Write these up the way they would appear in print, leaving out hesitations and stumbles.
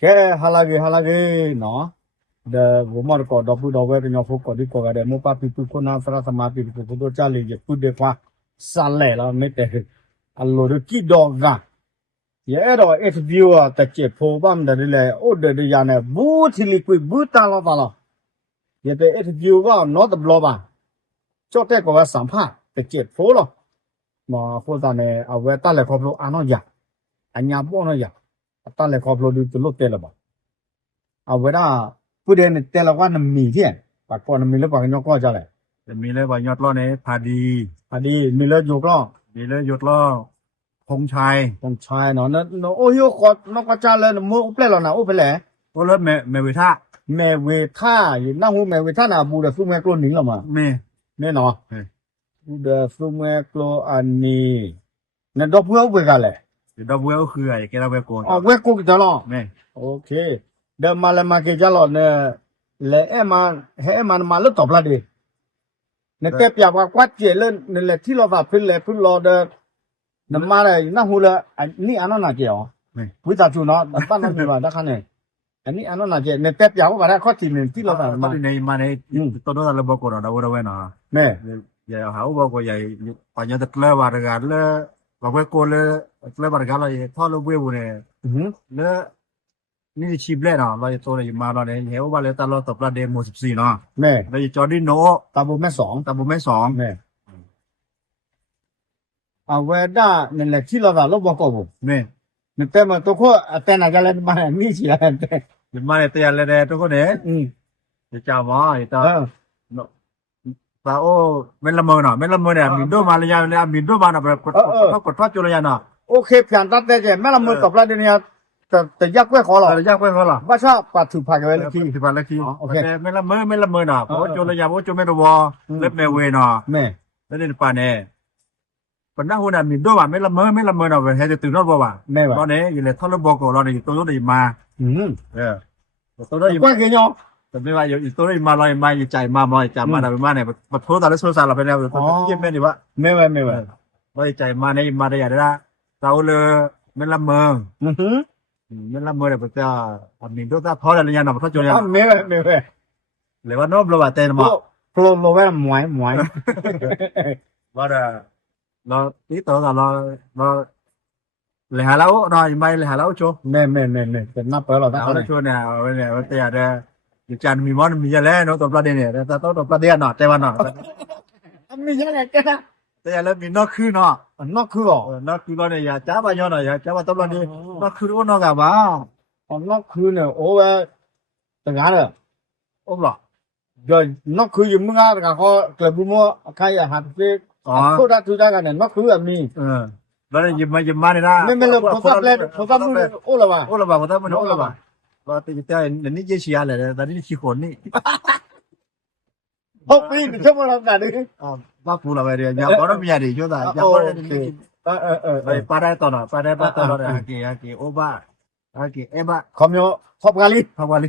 Ke halage no the woman ko dopu dowe to nyofu ko di ko ga de mo pa pi ko na sara sama pi ko do cha le je ku de kwa sa le la me te allo de ki do ga ye do interview a ta che pho bam de le o de ya ne bu thi li ku bu ta lo ba lo ye de interview ga no the blow ba cho te ko ga sam pha de che pho lo ma pho ta ne a we ta le ko lo a no ya anya po no ya ta le ko lo du to lo te lo ba a we da pu de ne te la wa na mi thie ba ko na mi le ba nyo ko ja le มีเลยว่ายอดล้อเนี่ยพาดี a di mi le ju ko มีเลยยอดล้อพงชัย con trai nó ôi yo có nó có cha lên mua úp lên là nào úp lên โอ้แล้วแม่วิท่า mẹ về tha nó hú mẹ về tha nào bù được phương mẹ con nín là mà แม่ nên nó bù được phương mẹ con anh nì nên đó bữa về cả lệ เดี๋ยวดาวเวลคือไอ้แกดาวเวลโกน à về cô cái đó แม่ ok đợt mà lại mà cái cha lọ nè lệ em mà lúc tập là đi nè cái bia qua quát chuyện lên nè lệ thi lo vào phun lo đợt nè mà này nó hú là anh ní anh nó là gì hả แม่ quý ta chú nó bắt nó đi vào đó khăn này anh ấy nó là gì nè tép giáo vào đây khó tìm mình tí lo ตอ mà นในมาในตัวนู้นเราบอกก่อนดาวเวลนะ nè อย่าหาว่าก็ใหญ่ปัญญาตะเลวารกันเลยบอกว่าโกเลยเลวารกันเลยท่อเราเวลเนี่ยเลยนี่ชีพเลยนะเราตัวไหนมาเราเนี่ยเหี้ยว่าเลยตลอดตบประเดี๋ยวหมด14เนาะ nè เราจอร์ดิโน ta bố mẹ sóng ตาบุแม่สอง nè à về đó nè là chỉ lo vào lúc bao cổ แม่ nè tép mà tôi có tên là cái lên mà này mi chỉ là tên เดี๋ยวมาเนี่ยเตียนเลยเนี่ยทุกคนเนี่ย เดี๋ยวจ้ามาไอ้ตา ตาโอ้ไม่ละเมอหน่อยไม่ละเมอเนี่ยมินโดมาเลยยังเนี่ยมินโดมาน่ะแบบกดทอดจุลยันน่ะ ok phản tát đây chứ mẹ làm mưa tập lại đây nèแต่ยากกว่าขอหรอ แต่ยากกว่าเขาล่ะ ว่าชอบปัดถือผักไว้เลยที ที่บ้านเลขที่ โอเค ไม่ละเมอไม่ละเมอน่ะเพราะจุลยันเพราะจุไม่รวเล็บแมวเวน่ะ แม่ แล้วนี่ป่านเนี่ยปนนั่งหัวน่ะมินโดว่าไม่ละเมอไม่ละเมอน่ะเฮ็ดตื่นนอนบ่ว่า แม่ว่า ตอนนี้อยู่เลยทอดบอกเราเนี่ยตัวนี้มาตัวนี้ quan cái nhau แต่ไม่ว่าอยู่ตัวนี้มาลอยมาอยู่ใจมาใจมาน่ะมาเนี่ยมาโทรตาแล้วโทรศัพท์เราไปแล้วเยี่ยมแม่ดิวะ mẹ vậy mẹ vậy ลอยใจมาในมาได้อย่างละเตาเลยไม่ละเมอ ไม่ละเมอเลยพระเจ้าอันนี้ตัวตาทอดอะไรอย่างนั้นพระเจ้าเนี่ย mẹ vậy mẹ vậy หรือว่าโน้มเราว่าเต้นมา lo về muối muối ว่าเราที่ตัวเราเลยหาแล้วนอยไม่เลยหาแล้วโจ mẹเป็นนับไปหรอ เอาแล้วโจเนี่ยเนี่ยว่าเตี้ยเนี่ยอยู่จันมีมอนมีอะไรเนาะตัวปลาเดียเนี่ยแต่ตัวปลาเดียเนาะใจวันเนาะ มีอะไรกันนะ แต่แล้วมีนอกคือเนาะ นอกคือหรอน อกคือก็เนี่ยอย่าจ้าบ้านย้อนหน่อยอย่าจ้าบ้านตัวปลาเดียนอกคือโอ้นอกกับบ้าน อกคือเนี่ยโอ้ยแต่งานเลย โอ้หรอ เดี๋ยวนอกคืออยู่มึงอ่ะแต่เขาเกิดบุ้มว่าใครอยากหัดเล็กพูดได้ทุกได้กันเนี่ยนอกคือแบบมี แล้วยิ้มมาเนี่ยนะ ไม่เลยผมทำเล่นผมทำมือโอ้ละว่ะ โอ้ละบ่าวผมโอ้ละบ่าวว่าแต่แต่นี่เจชีอะไรเลยแต่นี่ขี้ขนนี่ 6 ปีชั่วโมงละแบบนี้ บ้าปูละไปเดียวอย่าบอกว่ามีอะไรช่วยได้อย่าบอกว่านี่ไปปาได้ตอนน่ะปาได้ปาตอนน่ะฮักกี้โอบ้าฮักกี้เอบ้า คอมโยทบกาลี ทำว่าลิ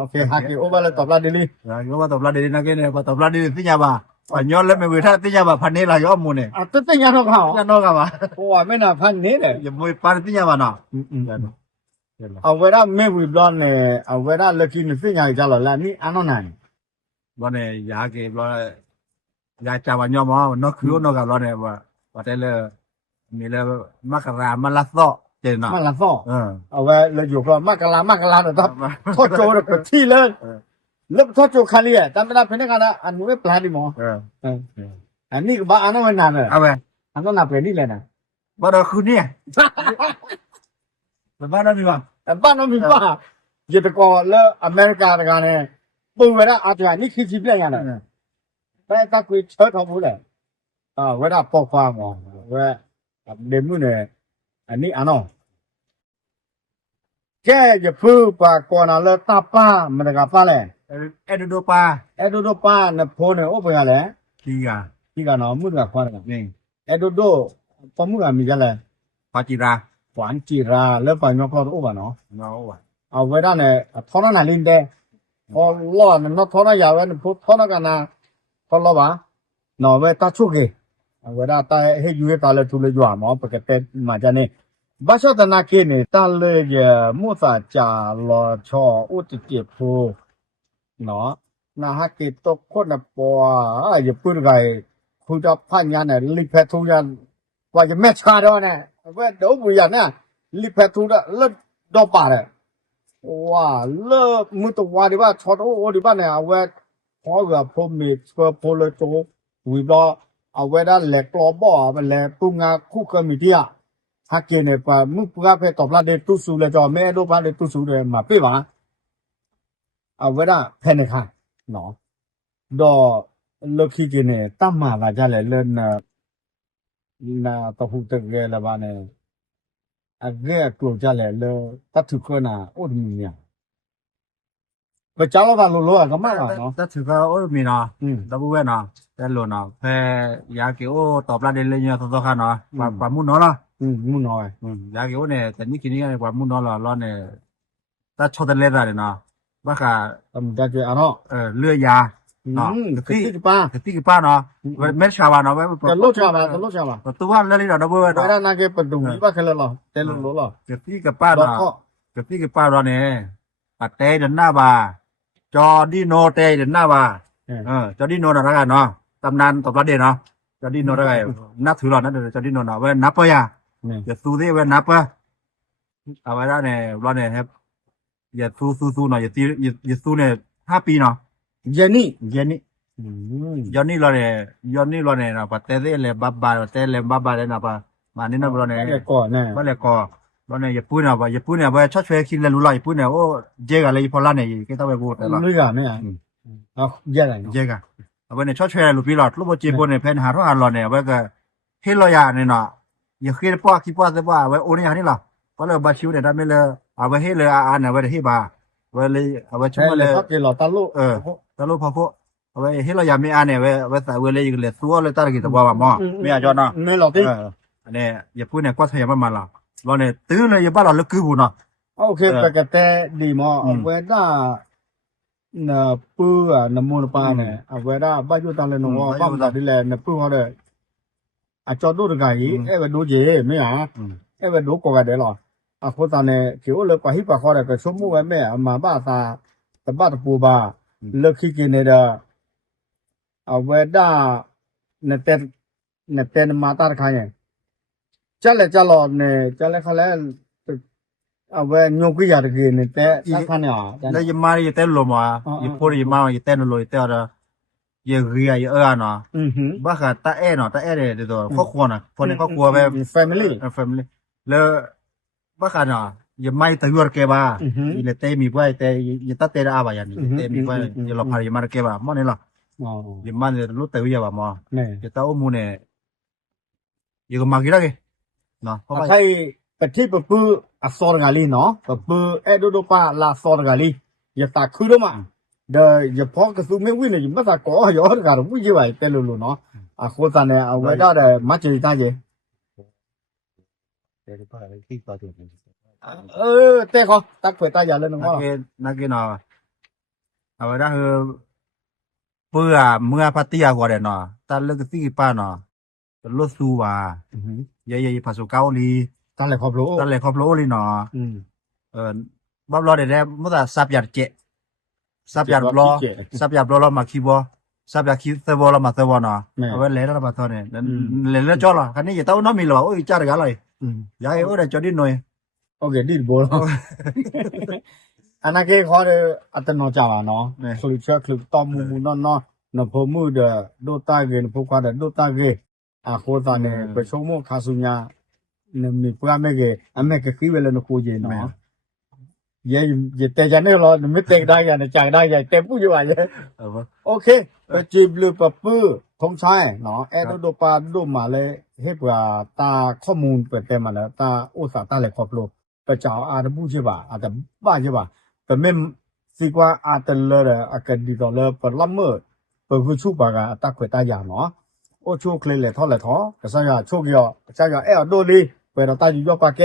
โอเคฮักกี้โอ้บาเลยตบลาเดลี่ อย่าว่าตบลาดีนะแกเนี่ยตบลาดีที่ยาบ้าว่าย้อนแล้วไม่เวท่าที่ยาบ้าพันนี้ละย้อมมูเนี่ย อ่ะตึ้งตึ้งยังนอกเขา ยันนอกกับบ้า โอ้ยไม่น่าพันนี้เลย อย่ามัวปาที่ยาบ้าเนาะ เอาเวลาไม่วิบลอนเนี่ยเอาเวลาเลิกกินสิ่งใหญ่จะหล่อแล้วนี่อันนั้นไหน วันนี้ยาเก็บรอยาจาวันย้อมนอกคือนอกกับรอเนี่ยว่าแต่เลยมีเลยมักรามันละซ้อเจนเนาะ มันละฟ้อเอาไว้เราอยู่ก็มากกะลาแต่ทอดโจกับที่เลยแล้วทอดโจคันนี้แต่ไม่ได้เป็นกันนะอันนู้นปลาดิหมออันนี้ก็บ้าอันนั้นไม่นานเลย เอาไป อันนั้นน่าเป็นนี่เลยนะ บ้านเราคืนนี่บ้านเรามีบ้าง แต่บ้านเรามีบ้าเยอะตะกอแล้วอเมริกาตะการเนี่ยปูเวลาอาจจะนี่คือชีวิตอย่างนั้นแต่ถ้าคุยเชิดเขาพูดเลยเวลาปอกฟ้าหมอเวลาเดมุเนี่ยอันนี้อันนั้นแกจะพูดปากก่อนแล้วตาป้ามันจะกับป้าเลย เอ็ดดูปลา Edodo pa ne phone o pa le ขี้กา ki ka no mu ka khwa ka ni Edodo pa mu ka mi ka le ปาจิรา kwan ti ra le pa nyo ko o ba no เงาว่ะ a we da ne thona na lin de o lo ne no thona ya we ne phu thona ka na ko lo ba no we ta chu ke a we da ta he yu ta le tu le jwa mo pa ke te ma ja ne ဘာသာတနာကိနေတာလေရမောစာကြလောချောဥတတိဖိုနော်နာဟကိတခုနပေါ်ရပုရဂိုင်ခုဒဖညာနဲ့လိဖက်ထုံရဝါရမက်ချာတော့နဲ့ဘယ်တော့ဘူးရနဲ့လိဖက်ထုံလွတ်တော့ပါတယ်ဝါလေမတဝါဒီဘာချောတော့ဒီဘာနဲ့အဝဲခေါ်ကဖိုမီစပပိုလတိုဝီဘာအဝဲဒါလက်ကလောဘောမလဲပုငါခုကမီဒီယာဟာကင်းနေပါမှုပကဖက်တော့လာတဲ့တူဆူလဲကြောမဲတို့ဘာလဲတူဆူတယ်မှာပြပါအဝဲဒါဖဲနေခါနော်တော့လခိကင်းနေတတ်မှာလာကြလဲလဲနာတဟုတကယ်လာပါနဲ့အကဲကလိုကြလဲလဲတတ်သူကနာအိုဒမီညာဘကြောက်တာလို့လောကမလာနော် แต่ถือว่าโอ้มีเนาะตะบูเว้เนาะแต่โลเนาะแพยาเกโอตอบละเดเลยเนี่ยซอๆค่ะเนาะปามุเนาะล่ะ မှုနော် ยาเกโอเนี่ยแต่นี่กินนี่ปามุเนาะล่ะล้อเนี่ยตะชอตะเลได้เนาะว่าค่ะ အမတကယ်တော့ เลือยาเนาะ တိပါ ที่กี่ป้าเนาะเม็ดชาวาเนาะ တလို့ချပါတလို့ချပါ ตัวเล่นๆเนาะตะบูเว้ ဝ เนาะ ရနာကေပဒူဒီပါခလလောတဲလို့လော ที่กับป้า တော့ เนาะ ခော့ ที่กี่ป้าเนาะเนี่ยปะเตเดนหน้าบาจอดิโนเตเดนหน้าบาจอดิโนนะกันเนาะตำนานตบละเดเนาะจอดิโนได้นับถือหรอนะจอดิโนเนาะเว้นับปะยา นี่ อย่าสู้ดิเว้นับปะเอาไว้ได้เนี่ยรอเนี่ยครับอย่าสู้หน่อยอย่าสู้เนี่ย5 ปีเนาะ ယနေ့ เย็นนี้ย้อนนี่รอเนี่ยนะปะเตเดเลยบบาเตเลยบบาเลยนะปะมานี่นะรอเนี่ย အဲ့ကောနဲ့ ว่าเลยก็รอเนี่ยอย่าพูดนะว่าอย่าพูดเนี่ยว่าชอบช่วยคิดเลยรู้ละอย่าพูดเนี่ยโอ้เจ๊กันเลยพอละเนี่ยก็ต้องไปพูดแต่ละ လူရနဲ့အော်ရက်လိုက်နော် เจ๊กันเอาไว้เนี่ยชอบช่วยลูกพี่หลอดลูกบ่เจ็บเนี่ยแพนหาทุกอันรอเนี่ยไว้ก็เฮ็ดรอยาเนี่ยเนาะอย่าคิดป้อคิดป้อซะว่าไว้โอเนี่ยนี่ล่ะก็เลยบาชิวเนี่ยได้ไม่เลยเอาไว้เฮ็ดเลยอ่านเนี่ยไว้เฮ็ดบาไว้เลยเอาไว้ช่วย အဲ့ เล လေ ย ဖောက်ကေလောတလို့ ตะลุพอพอเอาไว้เฮ็ดรอยาไม่อ่านเนี่ยไว้ใส่ไว้เลยเลยตัวเลยตะกี้ตะว่าบ่ไม่อ่ะจอเนาะ မဲလောတိ อันนี้อย่าพูดเนี่ยกว่าใส่มาล่ะรอเนี่ยตื้อเลยอย่าบ้าเราลึกคือบุเนาะ โอเคပကတဲ့ဒီမောအဝဲတာနပူနမုန်ပါနဲ့အဝဲတာဘတ်ကျွတလည်းနော်ဘာမှမဒီလဲနပူဟောတဲ့အကျော်တို့တကကြီးအဲ့ဘဒိုးကြီးမင်းဟာအဲ့ဘဒိုးကောကတဲ့လောအခုတန်နဲ့ကျိုးလေပဟိပခေါ်တဲ့ကချုံမဝဲမဲအမဘာသာတပတ်ပူပါလခိကိနေတဲ့အဝဲတာနဲ့မာတာခိုင်းကြက်လက်ကြလောနဲ့ကြက်လက်ခလဲအဝဲညုတ်ကြရတဲ့နေတဲ့ဆက်ခဏရ แล้วอย่ามาอย่าเต้นลมอ่ะอย่าพูดอย่ามาอย่าเต้นเลยเต้นอย่าเรียอย่าเนาะ อือหือ บ้าค่ะตาเนาะตาเนี่ยเดี๋ยวครอบครัวน่ะคนในครอบครัวแบบ family family แล้วบ้าค่ะเนาะอย่าไม่ตะยัวแกบ้าอีเลเตมีไว้แต่อย่าตาเตระอาบายันเตมีไว้อย่าเราพาอย่ามาแกบ้ามอนี่ล่ะ อ๋อ อย่ามาเนี่ยรู้แต่วิยาบ้ามอ เนี่ย อย่าตาอุมูเนี่ยอย่าก็มากี่ละแกเนาะเพราะว่า ใช่ปฏิปปื้ออสอร์กาลีเนาะปปื้อเอโดโดปาลาสอร์กาลีอย่าตาคือดมาเดอย่าพอกระสุไม่วิ่งเลยไม่ตาก่อยอดกันวิ่งไปเตลุลุเนาะอ่ะโคตรเนี่ยเอาไว้ได้มาเจอตาเจเตะเขาตักเผยตาอย่าเลยน้องว่า นักเนาะเอาไว้ได้คือเพื่อเมื่อพัทยากว่าเด้เนาะตาเลิกที่ป้าเนาะรถซูว่าเย่ๆภาษาเกาหลี ตาเลยขอบรู้ ตาเลยครอบโลเลยเนาะบับรอได้เมื่อสับหยัดเจสับหยัดรอสับหยัดรอมาคีบอสับหยัดคีเซบอมาเซบอเนาะเอาไว้เลยแล้วมาทอเนี่ยเลยจ่อละคันนี้อย่าเต้าน้อมีหรอโอ้ยจ้าอะไรกันเลยยายโอ้ได้จอดิหน่อย โอเคดิบอลอันนั้นก็เขาเลยอัตโนจ่าเนาะคลิปเชื่อคลิปตอมูมูนเนาะนพมูเดดูตาเกนพวกเขาเดดูตาเกอ่ะโคตรเนี่ยไปชมคาสุญญาเนี่ยมีพวกแม่เกอเมริกาคือเวลาโนโคเจเนาะयेแต่จันเนี่ยเราไม่แต่ได้กันจ่ายได้ใหญ่แต่ผู้อยู่อ่ะโอเคไปจีบลือปะปื้อทงชัยเนาะแอดโดปาดูมาเลยเฮ็ดว่าตาข้อมูลเปิดเต็มมาแล้วตาอุตสาห์ตาเลยครอบโลไปเจ้าอาจจะพูดใช่ป่ะอาจจะบ้าใช่ป่ะแต่ไม่สิกว่าอาจจะเลยอาจจะดีต่อเลยเปิดล้ำมือเปิดคือชุบปากตาขวยตาอย่างเนาะโอ้โชคเลยเลยท้อเลยท้อก็ใช่ยาโชคยอใช่ยาแอดโดลีเปิดตาอยู่ยอปากแก